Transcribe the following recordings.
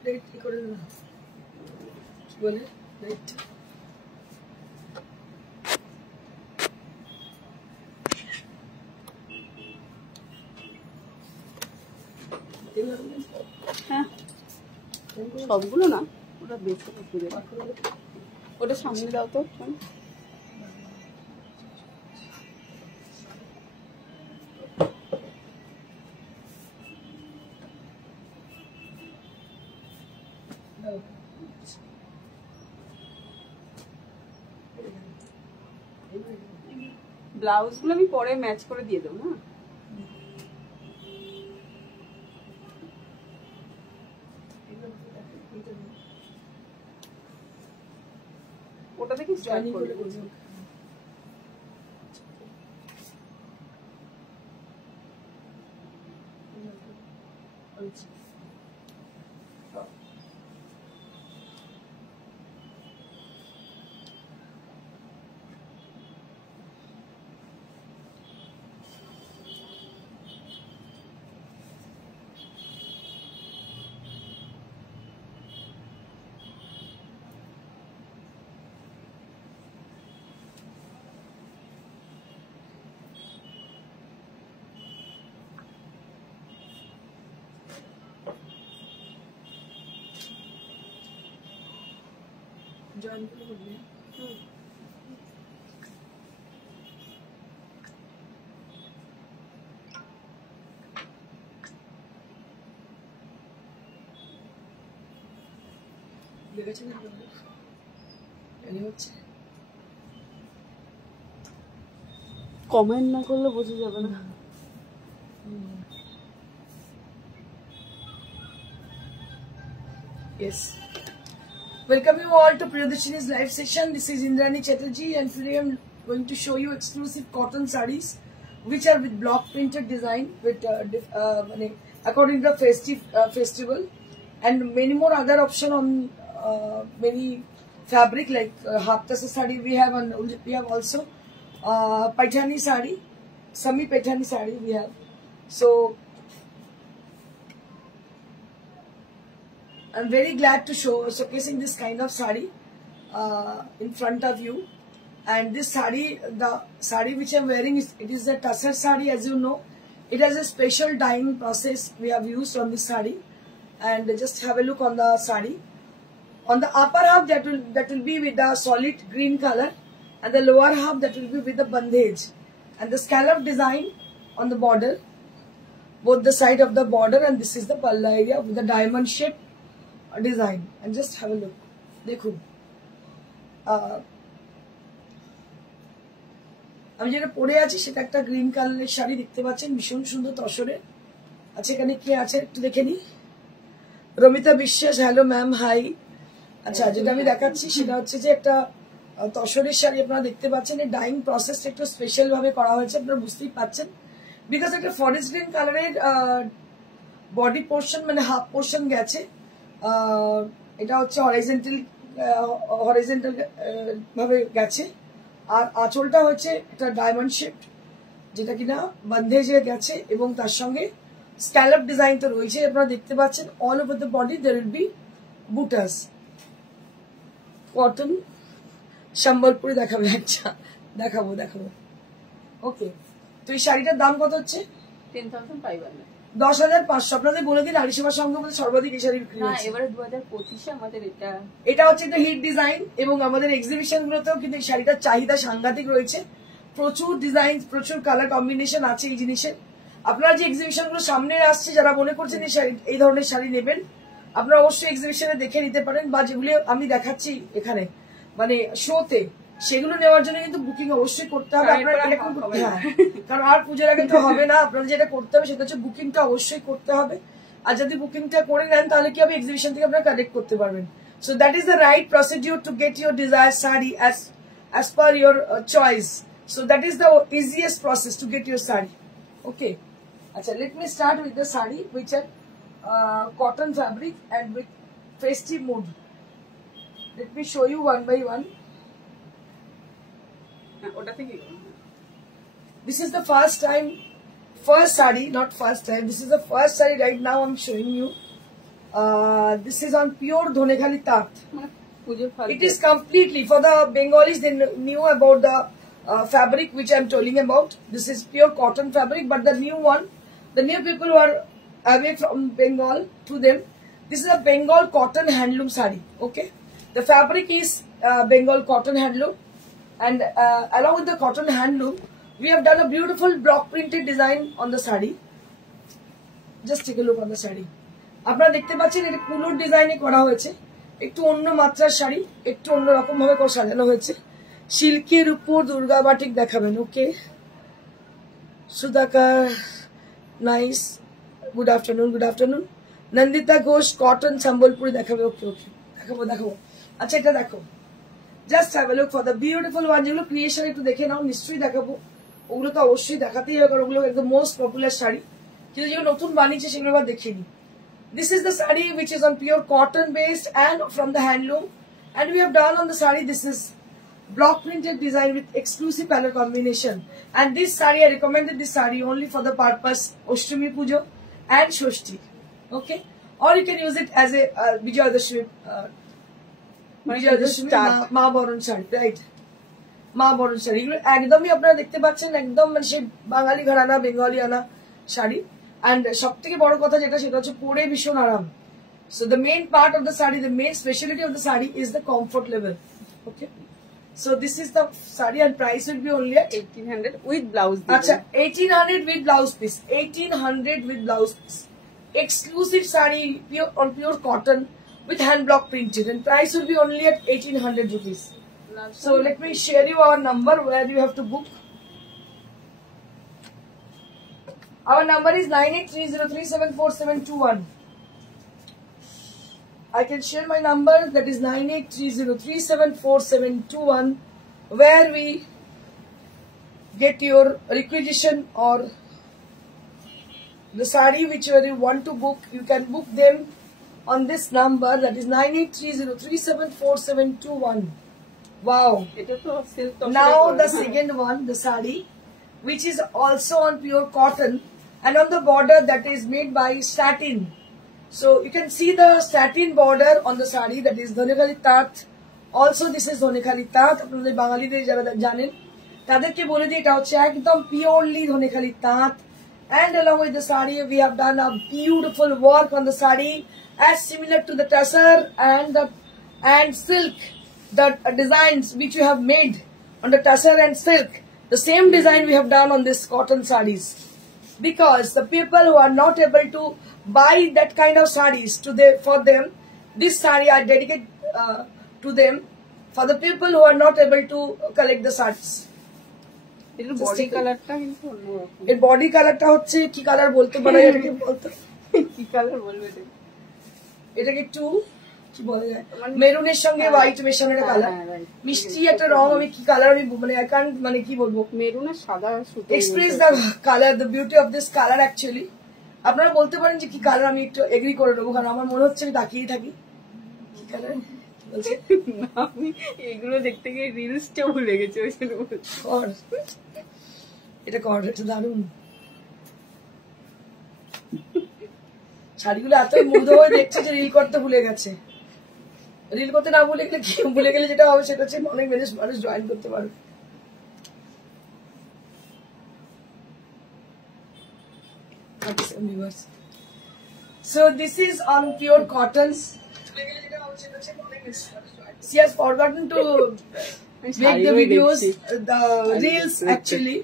Plate কি করে না বলে প্লেট হ্যাঁ সবগুলো না, ওটা বেশি ঘুরে ওটা সামনে দাও তো। ব্লাউজ গুলো আমি পরে ম্যাচ করে দিয়ে দেবো না। ওটা থেকে স্টার্ট করে বলবো। জয়েন করে বলবে লেগেছে না হচ্ছে কমেন্ট না করলে বোঝা যাবে না। Yes. Welcome you all to Priyadashini's live session. This is Indrani Chatterjee and today I am going to show you exclusive cotton sarees which are with block printed design with according to the festival and many more other option on many fabric like half tasa sari we have also Paithani sari, Sami Paithani sari we have. So I'm very glad to showcasing this kind of sari in front of you. And this sari, the sari which I'm wearing, it is a tussar sari, as you know. It has a special dyeing process we have used on this sari. And just have a look on the sari. On the upper half, that will be with the solid green color, and the lower half that will be with the bandage. And the scallop design on the border, both the side of the border, and this is the palla area with the diamond shape design. And just have a look. দেখুন আমি যেটা পরে আছি সেটা একটা green কালারের শাড়ি দেখতে পাচ্ছেন, ভীষণ সুন্দর তসরে। আচ্ছা এখানে কে আছে একটু দেখে নি। রমিতা বিশ্বাস, হ্যালো ম্যাম, হাই। আচ্ছা যেটা আমি দেখাচ্ছি সেটা হচ্ছে যে একটা তসরের শাড়ি আপনারা দেখতে পাচ্ছেন। এই ডাইং প্রসেসটা একটু স্পেশাল ভাবে করা হয়েছে, আপনারা বুঝতেই পাচ্ছেন, বিকজ একটা ফরেস্ট গ্রিন কালারের বডি পোর্শন মানে হাফ পোর্শন গেছে। এটা হচ্ছে হরিজন্টাল ভাবে গেছে, আর আঁচলটা হচ্ছে একটা ডায়মন্ড শেপ যেটা কিনা বন্ধেজে গেছে, এবং তার সঙ্গে স্ক্যালপ ডিজাইন তো রয়েছে। আপনারা দেখতে পাচ্ছেন all over the body there will be বুটাস। কটন সম্বলপুরে দেখাবে, আচ্ছা দেখাবো। ওকে, তো এই শাড়িটার দাম কত হচ্ছে? 10,500 10,500। আপনাদের বলে দিন নারী সেবা সংঘ মধ্যে সর্বাধিক এই শাড়ি বিক্রি হচ্ছে। এবারে 2025 আমাদের এটা হচ্ছে একটা হিট ডিজাইন, এবং আমাদের এক্সিবিশন গুলোতেও কিন্তু এই শাড়িটার চাহিদা সাংঘাতিক রয়েছে। প্রচুর ডিজাইন, প্রচুর কালার কম্বিনেশন আছে এই জিনিসের। আপনারা যে এক্সিবিশন গুলো সামনে আসছে, যারা মনে করছেন এই ধরনের শাড়ি নেবেন, আপনারা অবশ্যই এক্সিবিশনে দেখে নিতে পারেন, বা যেগুলো আমি দেখাচ্ছি এখানে মানে শোতে, সেগুলো নেওয়ার জন্য কিন্তু বুকিং অবশ্যই করতে হবে। কারণ আর পুজোর আগে তো হবে না, আপনাদের যেটা করতে হবে সেটা হচ্ছে বুকিংটা অবশ্যই করতে হবে। আর যদি বুকিংটা করে নেন তাহলে কি হবে, এক্সিবিশন থেকে আপনারা কালেক্ট করতে পারবেন। So that is the right procedure to get your desire sari as per your choice. So that is the easiest process to get your sari. Okay. Acha, let me start with the sari which are cotton fabric and with festive mood. Let me show you one by one. This is the first sari, not first time. This is the first sari right now I'm showing you. This is on pure Dhonekhali tat. মানে পুজোর ফল It is completely for the Bengalis. They knew about the fabric which I am telling about. This is pure cotton fabric, but the new one, the new people who are away from Bengal, to them, this is a Bengal cotton handloom sari. Okay, the fabric is Bengal cotton handloom, and along with the cotton handloom, we have done a beautiful block printed design on the sari. Just take a look on the sari. আপনারা দেখতে পাচ্ছেন এটা কুলোর ডিজাইনে করা হয়েছে, একটু অন্য মাত্রার শাড়ি, একটু অন্যরকম ভাবে সাজানো হয়েছে। সিল্কের উপর দুর্গা বাটিক দেখাবেন। Okay, Sudhakar, nice, good afternoon, good afternoon. Nandita Ghosh cotton Sambalpuri দেখাবে। ওকে ওকে, দেখাবো। আচ্ছা, এটা দেখো, just have a look for the beautiful one. যেগুলো ক্রিয়েশন একটু দেখে নাও, নিশ্চয়ই দেখাবো। ওগুলো তো অবশ্যই দেখাতেই হবে, কারণ ওগুলো একদম মোস্ট পপুলার শাড়ি, কিন্তু যেগুলো নতুন বানিয়েছে সেগুলো আবার দেখিনি। This is the sari which is on pure cotton based and from the handloom, and we have done on the sari, this is block printed design with exclusive color combination. And this sari, I recommended this sari only for the purpose Ashtami Pujo and Shoshti. Okay, or you can use it as a Vijayadashmi, Ma Boron shari, right? Ma Boron shari এগুলো একদমই আপনারা দেখতে পাচ্ছেন, একদম মানে সেই বাঙালি ঘরানা, বেঙ্গলিয়ানা sari. And সবথেকে বড় কথা যেটা, সেটা হচ্ছে পরে ভীষণ আরাম। So the main part of the sari, the main speciality of the sari is the comfort level. Okay, so this is the sari and price will be only at 1800 with blouse. আচ্ছা, 1800 with blouse piece, 1800 with blouse piece, exclusive sari pure on pure cotton with hand block printed, and price will be only at 1800 rupees. So let me share you our number where you have to book. Our number is 9830374721. I can share my number, that is 9830374721, where we get your requisition or the sari which you want to book. You can book them on this number, that is 9830374721. Wow. Now the second one, the sari, which is also on pure cotton, and on the border that is made by satin. So you can see the satin border on the sari, that is Dhonekhali tat. Also this is Dhonekhali tat. আপনাদের বাঙালিদের যারা জানেন তাদেরকে বলে দিই, এটা হচ্ছে একদম purely Dhonekhali tat. And along with the sari, we have done a beautiful work on the sari, as similar to the tussar and silk, the designs which we have made on the tussar and silk. The same design we have done on this cotton sarees, because the people who are not able to buy that kind of sarees for them, this saree I dedicate to them, for the people who are not able to collect the sarees. এর body কালারটা কিন্তু অন্যরকম। এর body কালারটা হচ্ছে কি colour বলতে পারো? এটাকে বলতে কি কালার বলবো এটাকে একটু কি বলা যায়, মেরুনের সঙ্গে হোয়াইট মেশানো একটা কালার, মিষ্টি একটা রং। আমি কি কালার, আমি মানে আই কান্ট, মানে কি বলবো, মেরুনের সাদা সুতো, express the colour, the beauty of this colour actually. আপনারা বলতে পারেন যে কি কালার, আমি একটু এগ্রি করে নেবো, কারণ আমার মনে হচ্ছে আমি তাকিয়েই থাকি। কি কালার বলছে? আমি এগুলো দেখতে গিয়ে রিলসটা ভুলে গেছি, ওই জন্য এটা কর, এটা দারুণ। শাড়িগুলো এত মুগ্ধ হয়ে দেখছে যে রিল করতে ভুলে গেছে। রিল করতে না ভুলে গেলে যেটা হবে সেটা হচ্ছে অনেক মানুষ জয়েন করতে পারবে। So this is on pure cottons. She has forgotten to make the videos, the reels actually.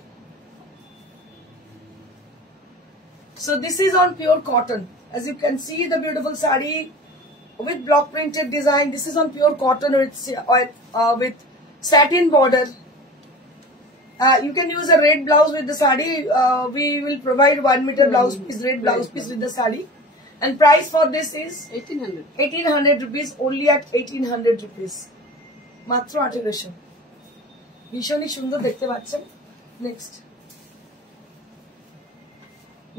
So this is on pure cotton. As you can see, the beautiful sari with block printed design. This is on pure cotton with satin border. You can use a red blouse with the sari. We will provide 1 meter blouse piece, red blouse piece with the sari. And price for this is 1800 rupees, only at 1800 rupees. মাত্র 1800। ভীষণই সুন্দর দেখতে পাচ্ছেন।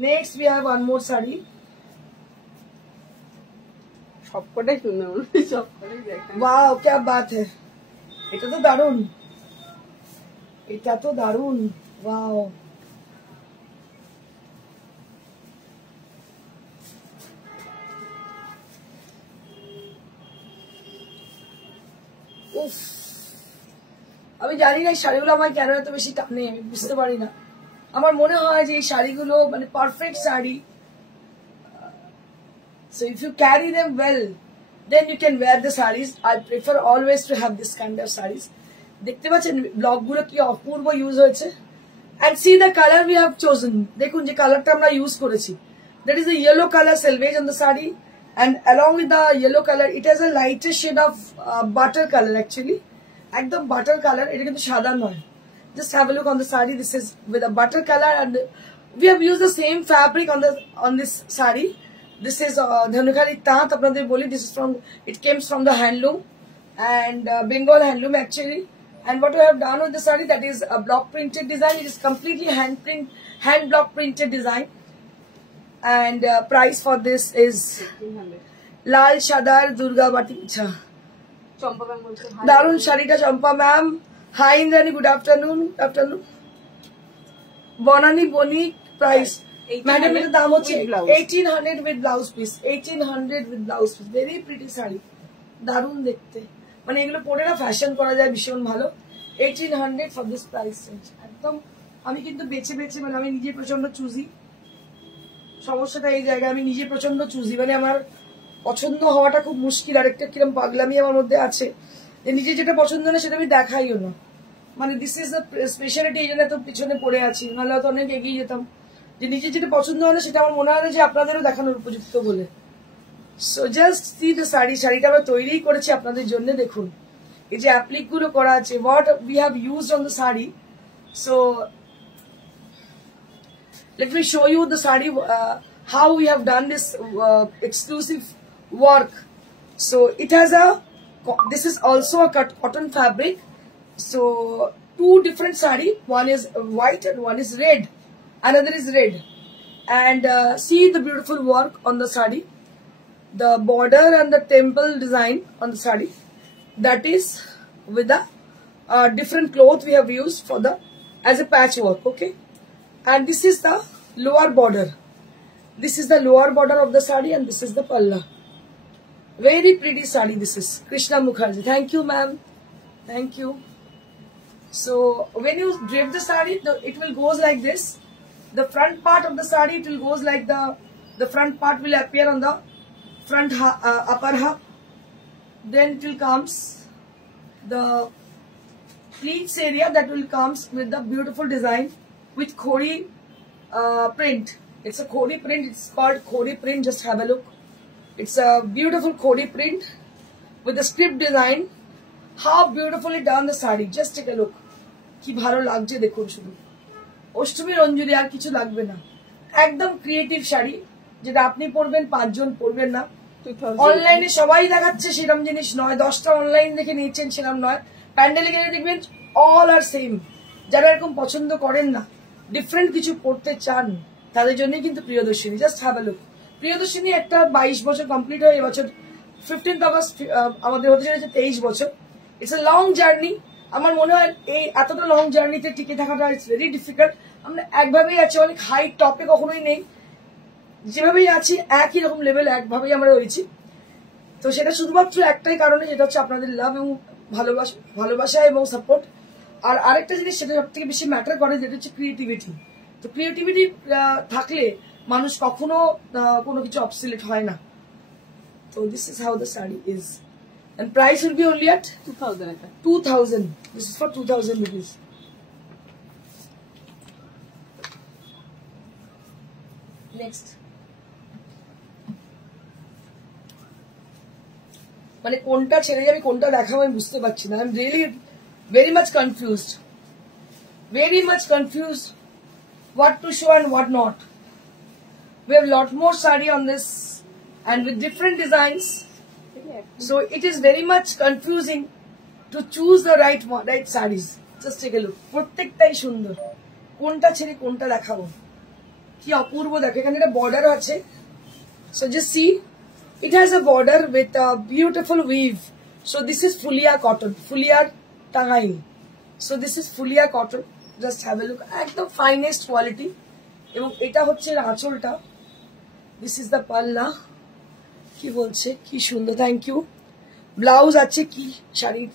Next we have one more sari. সবকটাই সুন্দর, সবকটাই দেখেন। Wow, क्या बात है, এটা তো দারুণ, এটা তো দারুণ। Wow, উফ, আমি জানি না এই শাড়িগুলো আমার কেন এত বেশি টানে, আমি বুঝতে পারি না। আমার মনে হয় যে এই শাড়িগুলো মানে perfect sari. So if you carry them well, then you can wear the sarees. I prefer always to have this kind of sarees. দেখতে পাচ্ছেন ব্লক গুলো কি অপূর্ব ইউজ হয়েছে। And see the color we have chosen. দেখুন যে কালারটা আমরা use করেছি, that is the yellow color selvage on the saree, and along with the yellow color it has a lighter shade of butter color actually. একদম butter color, এটা কিন্তু সাদা নয়। Just have a look on the saree. This is with a butter color, and we have used the same fabric on this saree. This is Dhanukari Tat. Apnader boli, this is from, it came from the handloom, and Bengal handloom actually. And what we have done with the saree, that is a block printed design. It is completely hand block printed design. And price for this is 1500. Lal Shadar Durga Bati. Champa ma'am বলছে দারুন শাড়িটা Champa ma'am. Hi Indrani, good afternoon. Banani Banik price madam, এর দাম হচ্ছে 1800 with blouse piece. 1800 with blouse piece, very pretty sari, দারুন দেখতে, মানে এগুলো পরে না ফ্যাশন করা যায়, ভীষণ ভালো। 1800 ফর দিস প্রাইস রেঞ্জ একদম। আমি কিন্তু বেছে বেছে, মানে আমি নিজে প্রচন্ড চুজি, সমস্যাটা এই জায়গায়, আমি নিজে প্রচন্ড চুজি, মানে আমার পছন্দ হওয়াটা খুব মুশকিল। আরেকটা কিরম পাগলামি আমার মধ্যে আছে যে নিজে যেটা পছন্দ না সেটা আমি দেখাইও না, মানে দিস ইজ আ স্পেশালিটি। এই জন্য এত পিছনে পড়ে আছি, নাহলে হয়তো অনেক এগিয়ে যেতাম। যে নিজে যেটা পছন্দ হয় না সেটা আমার মনে হয় না যে আপনাদেরও দেখানোর উপযুক্ত বলে। So just see the sari, শাড়িটা আমরা তৈরিই করেছি আপনাদের জন্য। দেখুন এই যে অ্যাপ্লিক গুলো করা আছে, what we have used on the sari. So let me show you the saree, how we have done this exclusive work. So it has this is also a cotton fabric. So two different saree, one is white and one is red, another is red. And see the beautiful work on the saree, the border and the temple design on the saree, that is with the different cloth we have used for the as a patchwork. Okay, and this is the lower border. This is the lower border of the saree, and this is the palla. Very pretty saree. This is Krishna Mukherjee. Thank you, ma'am. Thank you. So when you drape the saree, it will goes like this. The front part of the saree, it will goes like the front part will appear on the front upper half. Then it will comes the pleats area, that will comes with the beautiful design with khori print. It's a khori print. It's called khori print. Just have a look. It's a beautiful khori print with the script design. How beautifully done the saree. Just take a look. কি ভালো লাগছে দেখুন, শুধু অষ্টমী রঞ্জুরি, আর কিছু লাগবে না। একদম creative sari, যেটা আপনি পরবেন, 5 জন পরবেন না। অনলাইনে সবাই দেখাচ্ছে সেরকম জিনিস নয়, 10টা অনলাইন দেখে নিয়েছেন সেরকম নয়। প্যান্ডেলে গেলে দেখবেন অল আর সেম। যারা এরকম পছন্দ করেন না, ডিফারেন্ট কিছু পড়তে চান, তাদের জন্যই কিন্তু Priyadarshini. Just have a look. Priyadarshini একটা 22 বছর কমপ্লিট হয়ে এবছর 15th আগস্ট আমাদের হতে চলেছে 23 বছর। It's a long journey. আমার মনে হয় এই এতটা লং জার্নিতে টিকে থাকাটা ইটস ভেরি ডিফিকাল্ট। আমরা একভাবেই আছি, অনেক হাই টপে কখনোই নেই, যেভাবেই আছি একই রকম লেভেল, একভাবেই আমরা রয়েছি। তো সেটা শুধুমাত্র একটাই কারণে, যেটা হচ্ছে আপনাদের লাভ এবং ভালোবাসা এবং সাপোর্ট। আর আরেকটা জিনিস সেটা সব থেকে বেশি ম্যাটার করে, যেটা হচ্ছে ক্রিয়েটিভিটি। তো ক্রিয়েটিভিটি থাকলে মানুষ কখনো কোনো কিছু অবসলিট হয় না। তো this is how the sari is, and price will be only at 2000. This is for 2000 rupees. Next, মানে কোনটা ছেড়ে যাবে কোনটা দেখাবো আমি বুঝতে পারছি না। I'm really very much confused. Very much confused what to show and what not. We have lot more saree on this and with different designs. So it is very much confusing to choose the right sarees. Just take a look. প্রত্যেকটাই সুন্দর, কোনটা ছেড়ে কোনটা দেখাবো, কি অপূর্ব দেখো। এখানে একটা বর্ডার আছে। So just see, it has a border with a beautiful weave. So this is fulia cotton, fulia tangai. So this is fulia cotton. Just have a look. একদম finest quality. এবং এটা হচ্ছে আঁচলটা। This is the palla. কি বলছে, কি সুন্দর, thank you. Blouse আছে, কি শাড়ির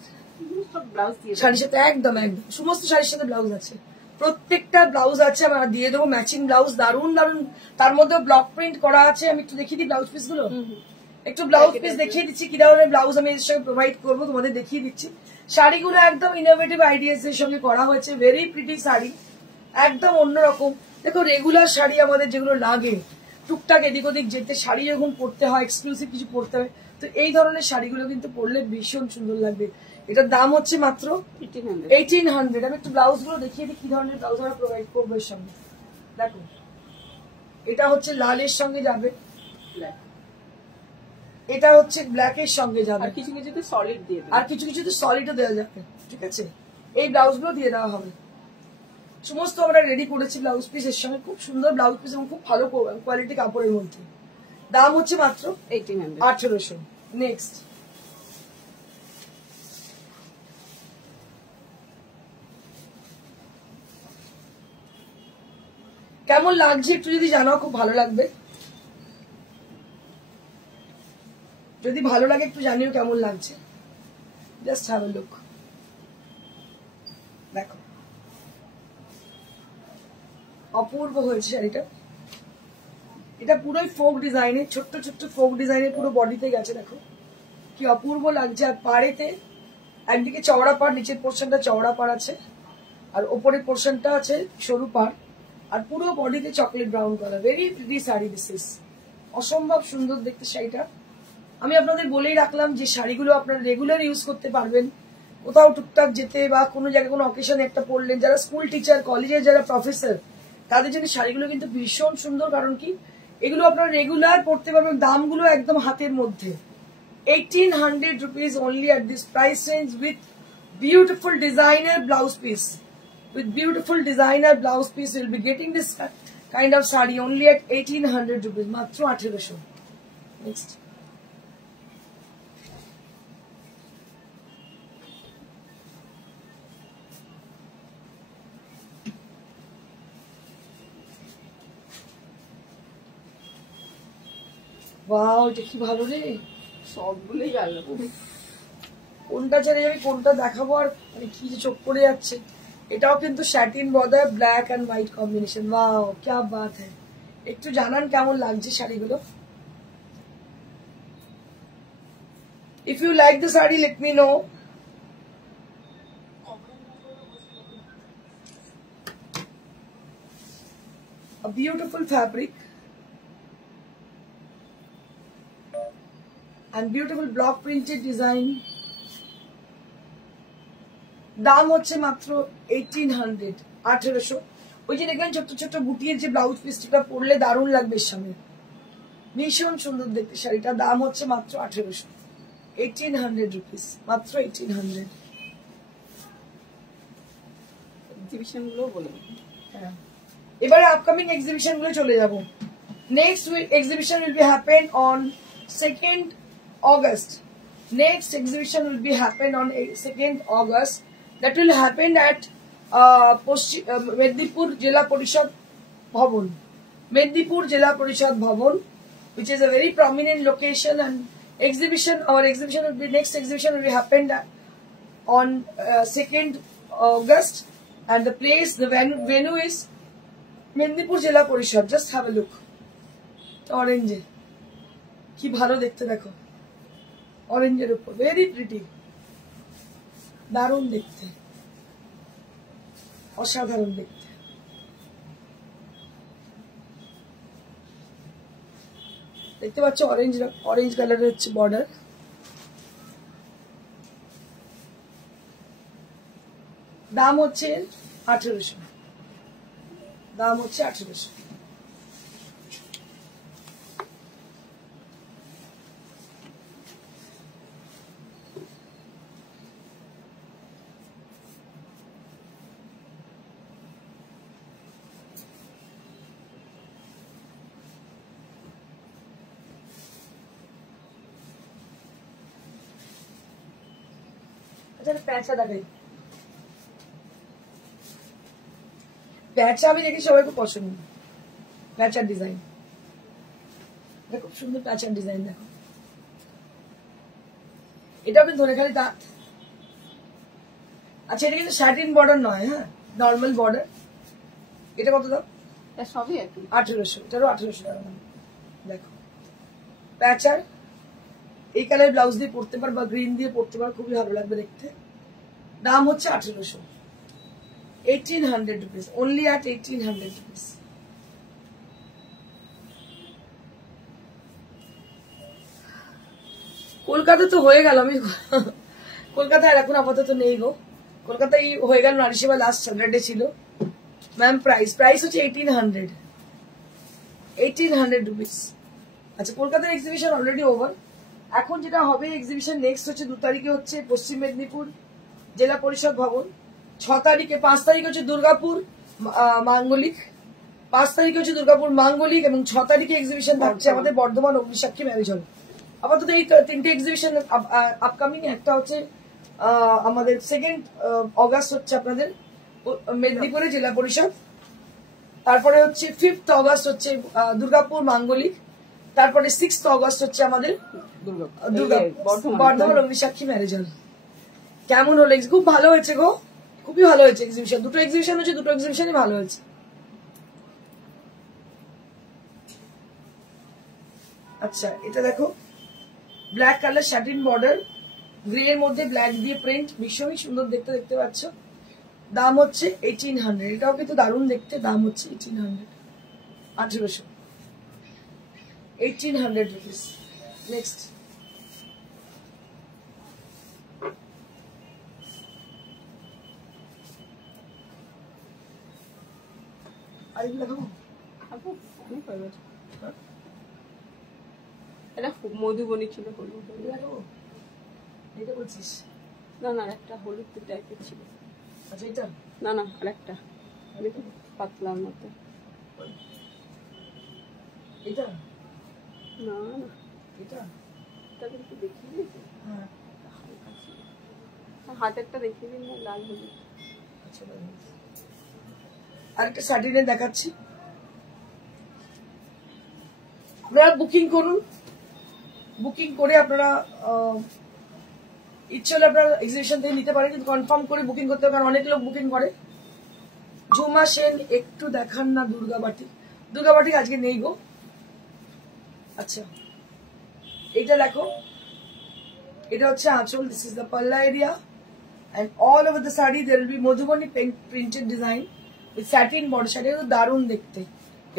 ব্লাউজ দিয়ে শাড়ির সাথে একদম একদম সমস্ত শাড়ির সাথে ব্লাউজ আছে, প্রত্যেকটা ব্লাউজ আছে, আমরা দিয়ে দেবো ম্যাচিং ব্লাউজ, দারুন দারুন। তার মধ্যে ব্লক প্রিন্ট করা আছে। আমি একটু দেখিয়ে দিই ব্লাউজ পিস গুলো, একটু ব্লাউজ পিস দেখিয়ে দিচ্ছি কি ধরনের ব্লাউজ আমি এর সঙ্গে প্রোভাইড করবো, তোমাদের দেখিয়ে দিচ্ছি। শাড়িগুলো একদম ইনোভেটিভ আইডিয়াস এর সঙ্গে করা হয়েছে, ভেরি প্রিটি শাড়ি, একদম অন্যরকম। দেখো রেগুলার শাড়ি আমাদের যেগুলো লাগে টুকটাক এদিক ওদিক যেতে, শাড়ি যখন পরতে হয়, এক্সক্লুসিভ কিছু পরতে হয়, তো এই ধরনের শাড়িগুলো কিন্তু পরলে ভীষণ সুন্দর লাগবে। এটার দাম হচ্ছে মাত্র 1800। আমি একটু ব্লাউজ গুলো দেখিয়ে দিই কি ধরনের ব্লাউজ আমরা প্রোভাইড করবো এর সঙ্গে। দেখো এটা হচ্ছে লালের সঙ্গে যাবে, এটা হচ্ছে ব্ল্যাক এর সঙ্গে যাবে, আর কিছু কিছুতে সলিড দিয়ে দেবে, আর কিছু কিছুতে সলিডও দেওয়া যাবে। ঠিক আছে, এই ব্লাউজ গুলো দিয়ে দেওয়া হবে। সমস্ত আমরা রেডি করেছি ব্লাউজ পিস এর সঙ্গে, খুব সুন্দর ব্লাউজ পিস এবং খুব ভালো কোয়ালিটি কাপড়ের মধ্যে। দাম হচ্ছে মাত্র 1800। নেক্সট কেমন লাগছে একটু যদি জানাও, খুব ভালো লাগবে। যদি ভালো লাগে একটু জানিও কেমন লাগছে। Just have a look. দেখো অপূর্ব হয়েছে শাড়িটা। এটা পুরোই ফোক ডিজাইনে, ছোট্ট ছোট্ট ফোক ডিজাইনে পুরো বডিতে গেছে। দেখো কি অপূর্ব লাগছে। আর পাড়েতে একদিকে চওড়া পাড়, নিচের পোর্শনটা চওড়া পাড় আছে, আর ওপরের পোর্শনটা আছে সরু পাড়, আর পুরো বডিতে chocolate brown colour. Very pretty sari this is, অসম্ভব সুন্দর দেখতে শাড়িটা। আমি আপনাদের বলেই রাখলাম যে শাড়িগুলো আপনারা রেগুলার ইউজ করতে পারবেন, কোথাও টুকটাক যেতে বা কোনো জায়গায় কোনো অকেশনে একটা পড়লেন। যারা স্কুল টিচার, কলেজের যারা প্রফেসর, তাদের জন্য শাড়িগুলো কিন্তু ভীষণ সুন্দর। কারণ কি এগুলো আপনারা রেগুলার পড়তে পারবেন। দামগুলো একদম হাতের মধ্যে। 1800 rupees only at this price range with beautiful designer blouse piece. With beautiful designer blouse piece, you'll be getting this kind of sari only at 1800 rupees. মাত্র 1800। Next. ওয়াও, এটা কি ভালো রে, সবগুলোই ভালো। কোনটা ছেড়ে যাবে কোনটা দেখাবো, আর মানে কি যে চোখ পড়ে যাচ্ছে। এটাও কিন্তু satin border, black and white combination. Wow क्या बात है। একটু জানান কেমন লাগছে শাড়িগুলো। If you like the saree, let me know. A beautiful fabric and beautiful block printed design. দাম হচ্ছে মাত্র 1800, 1800। ওই যে দেখবেন ছোট্ট ছোট্ট বুটির যে ব্লাউজ পিসটা পরলে দারুণ লাগবে এর সামনে, ভীষণ সুন্দর দেখতে শাড়িটা। দাম হচ্ছে মাত্র 1800, 1800 রুপিস, মাত্র 1800। এক্সিবিশন গুলো বলে হ্যাঁ, এবারে আপকামিং এক্সিবিশন গুলো চলে যাব। Next exhibition will be happen on 2nd August. Next exhibition will be happen on 2nd August. That will happen at Mednipur Jila Parishad Bhavan. Mednipur Jila Parishad Bhavan, which is a very prominent location, and exhibition. Our exhibition will be, next exhibition will be happened on 2nd August, and the place, the venue is Mednipur Jila Parishad. Just have a look. Orange, কি ভালো দেখতে দেখো, অরেঞ্জের উপর, very pretty, দারুণ দেখতে, অসাধারণ দেখতে। দেখতে পাচ্ছ অরেঞ্জ কালারের হচ্ছে বর্ডার। দাম হচ্ছে 1800, দাম হচ্ছে 1800। প্যাঁচা দেখাই, প্যাঁচা আমি দেখি সবাই খুব পছন্দ। প্যাঁচার ডিজাইন দেখো, সুন্দর প্যাঁচার ডিজাইন দেখো। এটা আপনি ধরে খালি তাঁত, আচ্ছা এটা কিন্তু স্যাটিন বর্ডার নয়, হ্যাঁ নর্মাল বর্ডার। এটা কত দাম? সবই একই 1800, এটারও 1800 টাকা দাম। দেখো প্যাচার, এই কালার ব্লাউজ দিয়ে পরতে পার বা গ্রিন দিয়ে পরতে পার, খুবই ভালো লাগবে দেখতে। দাম হচ্ছে 1800, 1800 rupees, only at 1800 rupees. Kolkata তো হয়ে গেল, আমি কলকাতায় এখন আপাতত নেই গো। কলকাতায় হয়ে গেল, নারী সেবা লাস্ট স্যাটারডে ছিল। ম্যাম প্রাইস হচ্ছে 1800 রুপিস। আচ্ছা কলকাতার এক্সিবিশন অলরেডি ওভার। এখন যেটা হবে এক্সিবিশন নেক্সট হচ্ছে 2 তারিখে হচ্ছে পশ্চিম মেদিনীপুর জেলা পরিষদ ভবন, 6 তারিখে 5 তারিখে হচ্ছে দুর্গাপুর মাঙ্গলিক, 5 তারিখে হচ্ছে দুর্গাপুর মাঙ্গলিক, এবং 6 তারিখে এক্সিবিশন থাকছে আমাদের বর্ধমান অগ্নিসাক্ষী ম্যারেজ হল। আপাতত এই 3টে এক্সিবিশন আপকামিং। একটা হচ্ছে আমাদের 2 অগাস্ট হচ্ছে আপনাদের মেদিনীপুরে জেলা পরিষদ, তারপরে হচ্ছে 5 অগাস্ট হচ্ছে দুর্গাপুর মাঙ্গলিক, তারপরে 6 অগাস্ট হচ্ছে আমাদের বর্ধমান অগ্নিসাক্ষী ম্যারেজ হল। কেমন হলো? খুব ভালো হয়েছে গো, খুবই ভালো হয়েছে এক্সিবিশন। 2টো এক্সিবিশন হচ্ছে, 2টো এক্সিবিশনই ভালো হয়েছে। আচ্ছা এটা দেখো black colour satin border, grey এর মধ্যে ব্ল্যাক দিয়ে প্রিন্ট, ভীষণই সুন্দর দেখতে, দেখতে পাচ্ছ। দাম হচ্ছে 1800, এটাও কিন্তু দারুণ দেখতে। দাম হচ্ছে 1800, 1800 রুপিস। নেক্সট আরেকটু দেখাবো। এটা মধুবনী ছিল, হলুদ দেখাবো, এটা বলছিস? না না একটা হলুদ টাইপের ছিল। আচ্ছা এটা না না আরেকটা পাতলার মতো। এটা না না এটা এটা কিন্তু দেখিয়ে দিয়েছে, হ্যাঁ হালকা ছিল। হাতেরটা দেখিয়ে দিন না, লাল হলুদ। আচ্ছা আরেকটা স্যাটিনে দেখাচ্ছি, আপনারা বুকিং করুন। বুকিং করে আপনারা ইচ্ছে হলে আপনারা এক্সিবিশন থেকে নিতে পারেন, কিন্তু কনফার্ম করে বুকিং করতে হবে, কারণ অনেক লোক বুকিং করে। ঝুমা সেন একটু দেখান না দুর্গাবাটি। দুর্গাবাটি আজকে নেই গো। আচ্ছা এটা দেখো, এটা হচ্ছে আঁচল, দিস ইজ দ্য পাল্লা area, and all over the saree there will be Madhubani printed design with satin border। Sari তো দারুণ দেখতে।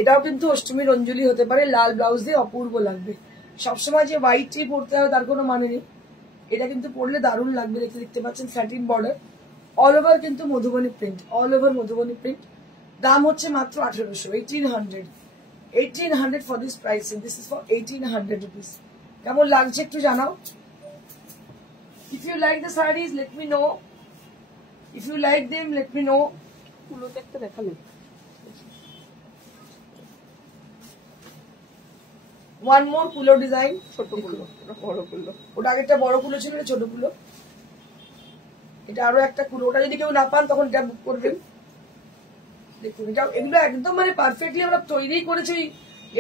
এটাও কিন্তু অষ্টমীর অঞ্জলি হতে পারে, লাল ব্লাউজ দিয়ে অপূর্ব লাগবে। সবসময় যে হোয়াইটই পরতে হবে তার কোনো মানে নেই, এটা কিন্তু পরলে দারুণ লাগবে দেখতে। দেখতে পাচ্ছেন স্যাটিন বর্ডার, অল ওভার কিন্তু Madhubani print, all over Madhubani print. দাম হচ্ছে মাত্র 1800, 1800 for this pricing. This is for 1800 rupees. কেমন লাগছে একটু জানাও। If you like the sarees, let me know. If you like them, let me know. কুলোতে একটা দেখালেন, One more pulo design. ছোট কুলো, বড় কুলো। ওটা আগে একটা বড় কুলো ছিল, এটা ছোট কুলো। এটা আরো একটা কুলো, ওটা যদি কেউ না পান তখন এটা বুক করবেন। দেখুন এটা, এগুলো একদম মানে পারফেক্টলি আমরা তৈরি করেছি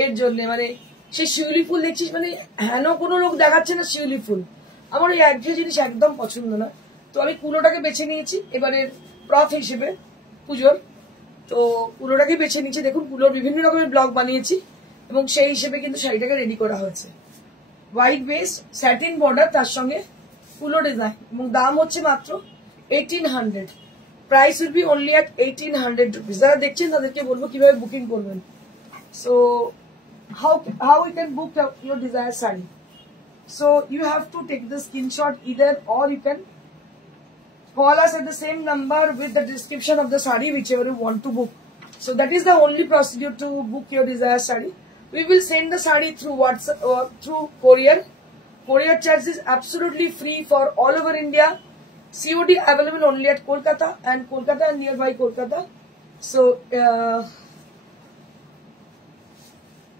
এর জন্য। মানে সেই শিউলি ফুল দেখছিস, মানে হেন কোনো লোক দেখাচ্ছে না শিউলি ফুল। আমার এই একঘেয়ে জিনিস একদম পছন্দ না, তো আমি কুলোটাকে বেছে নিয়েছি এবারের প্রফ হিসেবে পুজোর। তো কুলোটাকে বেছে নিয়েছি। দেখুন কুলোর বিভিন্ন রকমের ব্লক বানিয়েছি এবং সেই হিসেবে কিন্তু শাড়িটাকে রেডি করা হয়েছে। হোয়াইট বেস, স্যাটিন বর্ডার, তার সঙ্গে কুলো ডিজাইন, এবং দাম হচ্ছে মাত্র 1800। Price will be only at 1800 rupees. যারা দেখছেন তাদেরকে বলবো কিভাবে বুকিং করবেন। So how you can book your desired saree. So you have to take the screenshot either, or you can call us at the same number with the description of the saree, whichever you want to book. So that is the only procedure to book your desired saree. We will send the saree through WhatsApp or through courier. Courier charge is absolutely free for all over India. COD available only at Kolkata and nearby Kolkata. So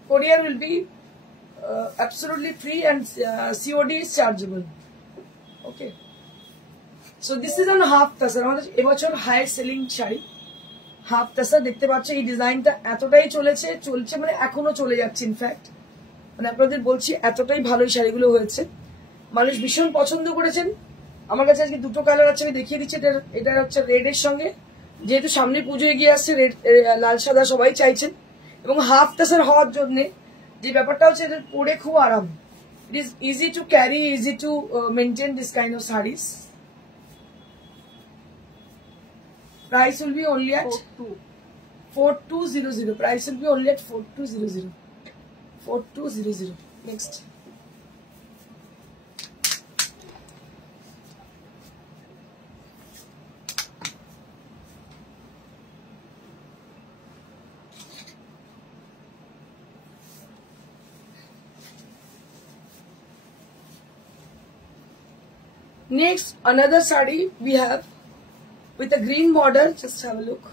courier will be absolutely free, and COD is chargeable. Okay. So this is on half tassar. আমাদের এবছর highest selling sari half তাসা। দেখতে পাচ্ছ এই ডিজাইনটা এতটাই চলছে মানে এখনো চলে যাচ্ছে। ইনফ্যাক্ট মানে আপনাদের বলছি এতটাই ভালো এই শাড়িগুলো হয়েছে, মানুষ ভীষণ পছন্দ করেছেন। আমার কাছে আজকে দুটো কালার আছে, আমি দেখিয়ে দিচ্ছি। এটা হচ্ছে রেড এর সঙ্গে, যেহেতু সামনে পুজো এগিয়ে আসছে, রেড লাল সাদা সবাই চাইছেন, এবং হাফ টাসার হওয়ার জন্য যে ব্যাপারটা হচ্ছে এটা পরে খুব আরাম। It is easy to carry, easy to maintain this kind of saris. Price will be only at 4200. Price will be only at 4200. 4200. Next. Next, another sari we have with a green border. Just have a look.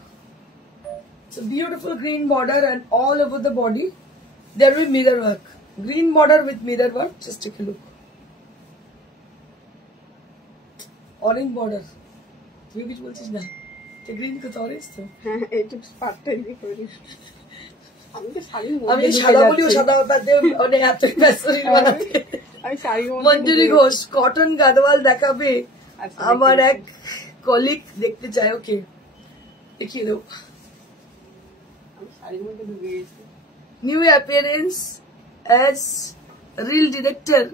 It's a beautiful green border, and all over the body there will be mirror work. Green border with mirror work. Just take a look. Orange border. তুই কিছু বলছিস না? এটা green কত orange তো? হ্যাঁ, এটা পার্টটাই করি। আমি সাদা বলি, সাদা তাতে অনেক এত ফ্যাশনিং বানাবে। আমি শাড়ি মঞ্জুরি ঘোষ কটন গাদওয়াল দেখাবে, আমার এক কলিগ দেখতে চায়। ওকে, দেখিয়ে দেবো। New appearance as reel director.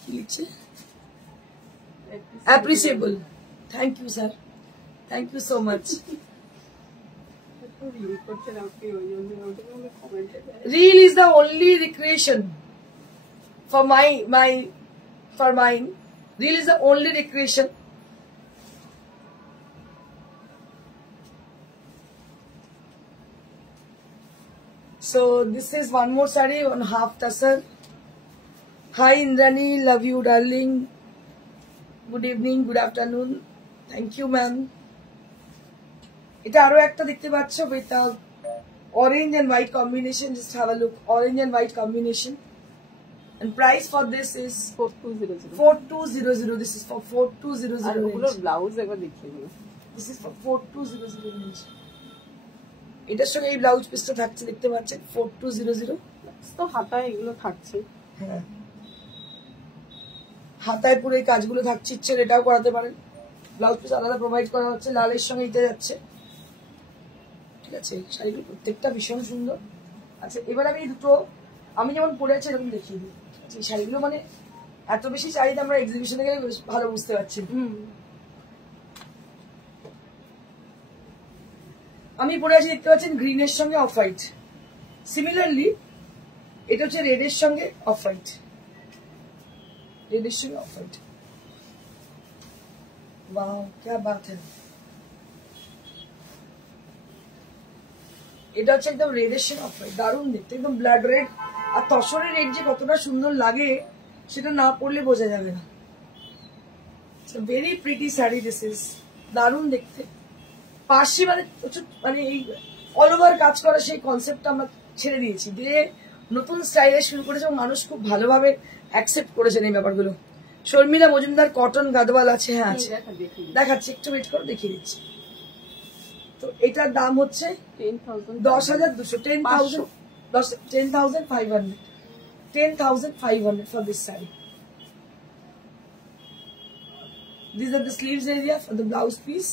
কি লিখছে? Appreciable. Thank you sir, thank you so much. Reel is the only recreation for mine. Reel is the only recreation. So this is one more saree on half tassel. Hi Indrani, love you darling. Good evening, good afternoon. Thank you ma'am. এটা আরো একটা দেখতে পাচ্ছ with a orange and white combination. Just have a look. Orange and white combination. And price for this is 4200. 4200. This is for 4200 আর ওগুলো blouse একবার দেখিয়ে দিও। This is for 4200 range. এটার সঙ্গে এই ব্লাউজ পিসটা থাকছে, দেখতে পাচ্ছেন 4200। তো হাতায় এগুলো থাকছে। হ্যাঁ, হাতায় পুরো এই কাজগুলো থাকছে। ইচ্ছে এটাও করাতে পারেন। ব্লাউজ পিস আলাদা প্রোভাইড করা হচ্ছে, লালের সঙ্গে এটা যাচ্ছে। ঠিক আছে, শাড়িগুলো প্রত্যেকটা ভীষণ সুন্দর। আচ্ছা, এবার আমি দুটো আমি যেমন পরে আছি এরকম দেখিয়ে দিই। এই শাড়িগুলো মানে এত বেশি চাহিদা, আমরা এক্সিবিশনে গেলে ভালো বুঝতে পারছি। আমি পরে আছি, দেখতে পাচ্ছেন গ্রিনের সঙ্গে অফ হোয়াইট। সিমিলারলি এটা হচ্ছে রেডের সঙ্গে অফ হোয়াইট, রেডের সঙ্গে অফ হোয়াইট। वाओ, क्या बात है। এটা হচ্ছে একদম রেডের সঙ্গে অফ হোয়াইট, দারুণ দেখতে, একদম ব্লাড রেড। আর তসরের রেড যে কতটা সুন্দর লাগে সেটা না পড়লে বোঝা যাবে না। Very pretty sari this is, দারুণ দেখতে। পাশে মানে প্রচুর মানে এই অল ওভার কাজ করা সেই কনসেপ্টটা আমরা ছেড়ে দিয়েছি, দিয়ে নতুন স্টাইলে শুরু করেছে এবং মানুষ খুব ভালোভাবে অ্যাকসেপ্ট করেছেন এই ব্যাপারগুলো। শর্মিলা মজুমদার কটন গাদওয়াল আছে। হ্যাঁ আছে, দেখাচ্ছি, একটু ওয়েট করো, দেখিয়ে দিচ্ছি। তো এটার দাম হচ্ছে 10,200, 10,500, 10,500 for this saree. These are the sleeves area for the blouse piece.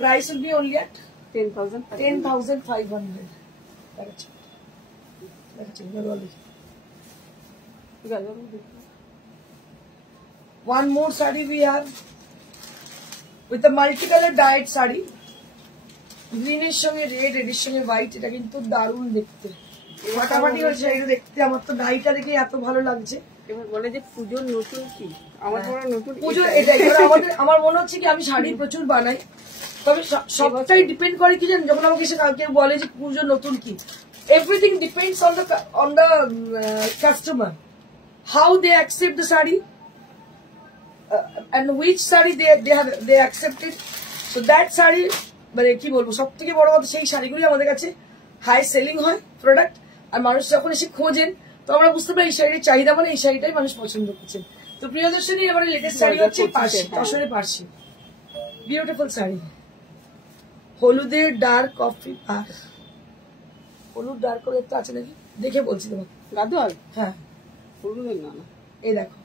Price will be only at 10,500. One more saree we have with the multicolored dyed saree. গ্রিনের সঙ্গে রেড, রেডের সঙ্গে হোয়াইট। এটা কিন্তু দারুণ দেখতে, ফাটাফাটি হয়েছে এটা দেখতে। আমার তো ডাইটা দেখে এত ভালো লাগছে। এবার বলে যে পুজোর নতুন কি, আমার নতুন পুজো এটাই। আমার মনে হচ্ছে কি আমি শাড়ি প্রচুর বানাই, তবে সবটাই ডিপেন্ড করে কি জানেন, যখন আমাকে কেউ বলে যে পুজোর নতুন কি, everything depends on the customer, how they accept the sari and which saree they accepted. So that saree মানে কি বলবো, সব থেকে বড় কথা সেই শাড়িগুলি আমাদের কাছে হাই সেলিং হয় প্রোডাক্ট। আর মানুষ যখন এসে খোঁজেন তো আমরা বুঝতে পারি এই শাড়ির চাহিদা মানে এই শাড়িটাই মানুষ পছন্দ করছেন। তো প্রিয়দর্শনী এবারে লেটেস্ট শাড়ি হচ্ছে তসরের পার্সি, বিউটিফুল শাড়ি, হলুদের ডার্ক কফি। আর হলুদ ডার্ক করে একটা আছে নাকি দেখে বলছি তোমাকে। গাদওয়াল, হ্যাঁ খুলবেন না না। এই দেখো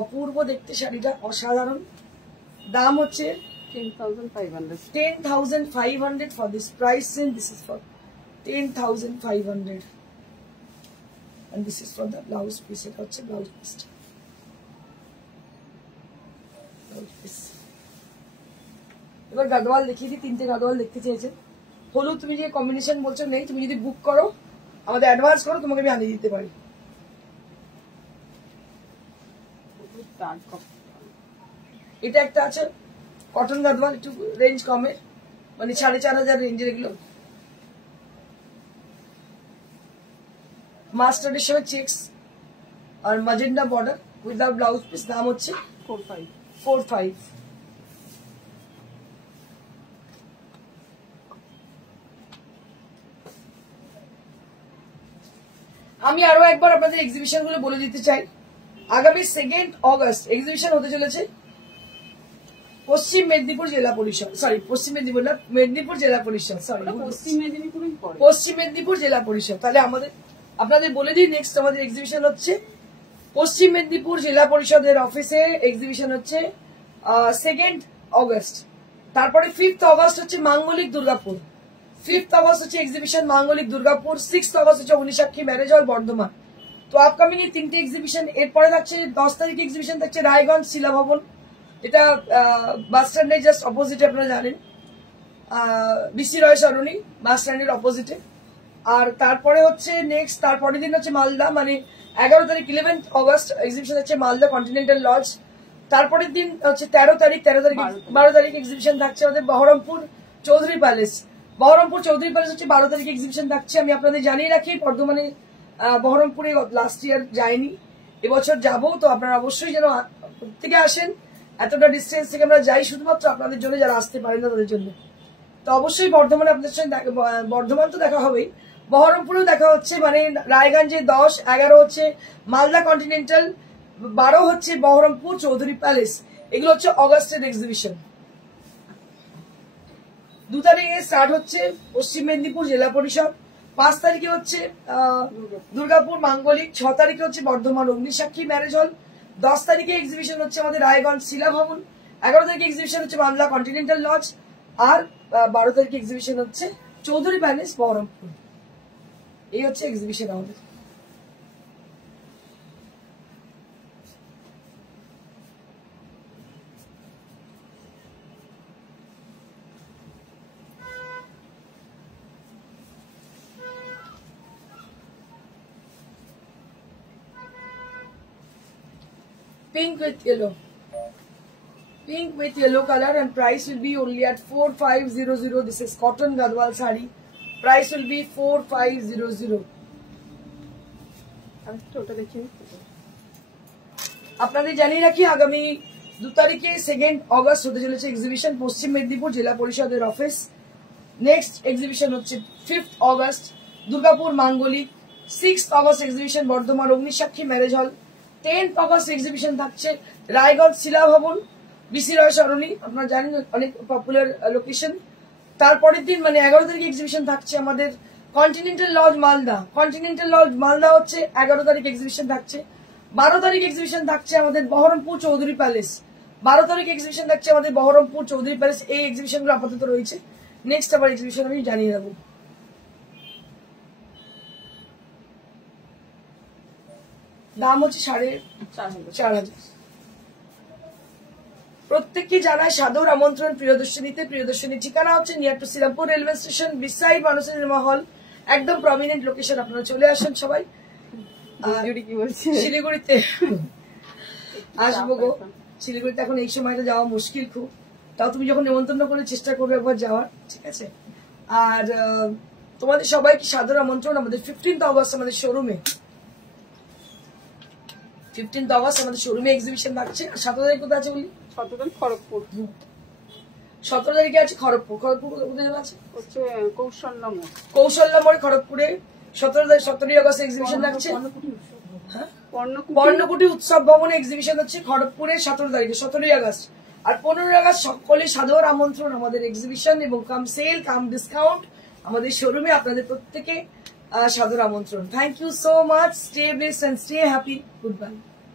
অপূর্ব দেখতে শাড়িটা, অসাধারণ। দাম হচ্ছে 10,500 10,500 for this price and this is for 10,500 and this is for the blouse piece. এটা হচ্ছে ব্লাউজ পিসটা, ব্লাউজ পিস। এবার গাদওয়াল দেখিয়ে দিই, 3টে গাদওয়াল দেখতে চেয়েছেন। হলুদ তুমি যে কম্বিনেশন বলছো নেই, তুমি যদি বুক করো আমাদের অ্যাডভান্স করো, তোমাকে আমি আনিয়ে দিতে পারি। এটা একটা আছে কটন গাদওয়াল, একটু রেঞ্জ কমের, মানে 4,500 রেঞ্জের। এগুলো মাস্টার্ডের সঙ্গে চেক্স আর magenta border without blouse piece. দাম হচ্ছে 4,500। আমি আরো একবার আপনাদের এক্সিবিশন গুলো বলে দিতে চাই। আগামী 2 অগস্ট এক্সিবিশন হতে চলেছে পশ্চিম মেদিনীপুর জেলা পরিষদ, সরি পশ্চিম মেদিনীপুর না, মেদিনীপুর জেলা পরিষদ, সরি পশ্চিম মেদিনীপুর জেলা পরিষদ। তাহলে আপনাদের বলে দিই, নেক্সট আমাদের এক্সিবিশন হচ্ছে পশ্চিম মেদিনীপুর জেলা পরিষদের অফিসে এক্সিবিশন হচ্ছে 2 অগস্ট। তারপরে 5 অগস্ট হচ্ছে মাঙ্গলিক দুর্গাপুর, 5 অগস্ট হচ্ছে এক্সিবিশন মাঙ্গলিক দুর্গাপুর, 6 অগস্ট হচ্ছে অগ্নিসাক্ষী ম্যারেজ হল বর্ধমান। তো আপকামিং এই 3টে এক্সিবিশন। এরপরে থাকছে 10 তারিখে এক্সিবিশন থাকছে রায়গঞ্জ শিলা ভবন, এটা বাস স্ট্যান্ডের জাস্ট অপোজিটে, আপনারা জানেন বিসি রয় সরণি বাস স্ট্যান্ডের অপোজিটে। আর তারপরে হচ্ছে নেক্সট তারপরের দিন হচ্ছে মালদা, মানে 11 তারিখ 11 অগস্ট এক্সিবিশন হচ্ছে মালদা কন্টিনেন্টাল লজ। তারপরের দিন হচ্ছে 13 তারিখ 12 তারিখ এক্সিবিশন থাকছে আমাদের বহরমপুর চৌধুরী প্যালেস। বহরমপুর চৌধুরী প্যালেস হচ্ছে 12 তারিখ এক্সিবিশন থাকছে। আমি আপনাদের জানিয়ে রাখি, বর্ধমানে বহরমপুরে লাস্ট ইয়ার যায়নি, এবছর যাবো। তো আপনারা অবশ্যই যেন প্রত্যেকে আসেন, এতটা ডিস্টেন্স থেকে আমরা যাই শুধুমাত্র আপনাদের জন্য, যারা আসতে পারেন না তাদের জন্য। তো অবশ্যই বর্ধমানে আপনাদের সঙ্গে বর্ধমান তো দেখা হবেই, বহরমপুরেও দেখা হচ্ছে। মানে রায়গঞ্জে 10, 11 হচ্ছে মালদা কন্টিনেন্টাল, 12 হচ্ছে বহরমপুর চৌধুরী প্যালেস। এগুলো হচ্ছে অগস্টের এক্সিবিশন। 2 তারিখে স্টার্ট হচ্ছে পশ্চিম মেদিনীপুর জেলা পরিষদ, 5 তারিখে হচ্ছে দুর্গাপুর মাঙ্গলিক, 6 তারিখে হচ্ছে বর্ধমান অগ্নিসাক্ষী ম্যারেজ হল, 10 তারিখে এক্সিবিশন হচ্ছে আমাদের রায়গঞ্জ শিলা ভবন, 11 তারিখে এক্সিবিশন হচ্ছে মালদা কন্টিনেন্টাল লজ, আর 12 তারিখে এক্সিবিশন হচ্ছে চৌধুরী প্যালেস বহরমপুর। এই হচ্ছে এক্সিবিশন আমাদের। Pink with yellow. Pink with yellow color and price will be only at 4,500. This is cotton Gadwal sari. Price will be 4,500. আপনাদের জানিয়ে রাখি, আগামী 2 তারিখে 2 অগস্ট হতে চলেছে এক্সিবিশন পশ্চিম মেদিনীপুর জেলা পরিষদের অফিস। নেক্সট এক্সিবিশন হচ্ছে 5 August Durgapur Mangalik, 6 August exhibition Bardhaman Agnisakshi marriage hall, 10 August exhibition থাকছে রায়গঞ্জ শিলা ভবন বিসি রয় সরণি, আপনারা জানেন অনেক পপুলার লোকেশন। তারপরের দিন মানে 11 তারিখে এক্সিবিশন থাকছে আমাদের Continental Lodge Malda, Continental Lodge Malda হচ্ছে 11 তারিখ এক্সিবিশন থাকছে। 12 তারিখ এক্সিবিশন থাকছে আমাদের বহরমপুর চৌধুরী প্যালেস, 12 তারিখ এক্সিবিশন থাকছে আমাদের বহরমপুর চৌধুরী প্যালেস। এই এক্সিবিশন গুলো আপাতত রয়েছে, নেক্সট আবার এক্সিবিশন আমি জানিয়ে দেবো। দাম হচ্ছে 4,500। প্রত্যেককে জানায় সাদর আমন্ত্রণ প্রিয়দর্শনীতে। প্রিয়দর্শনী ঠিকানা হচ্ছে near to Serampore railway station, beside Manush cinema hall, একদম প্রমিনেন্ট লোকেশন। আপনারা চলে আসেন সবাই। শিলিগুড়িতে আসবো গো, শিলিগুড়িতে এখন এই সময়টা যাওয়া মুশকিল খুব, তাও তুমি যখন নিমন্ত্রণ করে চেষ্টা করবে একবার যাওয়ার, ঠিক আছে? আর তোমাদের সবাইকে সাদর আমন্ত্রণ আমাদের 15 অগস্ট আমাদের শোরুমে, 15 অগস্ট আমাদের শোরুমে এক্সিবিশন থাকছে। 17 তারিখ কোথায় আছে বলি? 17 তারিখ খড়গপুর, 17 তারিখে আছে খড়গপুর। খড়গপুর কোথায় আছে? হচ্ছে কৌশল্যা মোড়, কৌশল্যা মোড় খড়গপুরে 17 আগস্ট এক্সিবিশন থাকছে। পর্ণকুটি উৎসব ভবনে এক্সিবিশন হচ্ছে খড়গপুরে 17 তারিখে, 17 আগস্ট। আর 15 আগস্ট সকলে সাদর আমন্ত্রণ আমাদের এক্সিবিশন এবং কাম সেল কাম ডিসকাউন্ট আমাদের শোরুমে। আপনাদের প্রত্যেকে সাদর আমন্ত্রণ। Thank you so much. Stay blessed and stay happy. Good by.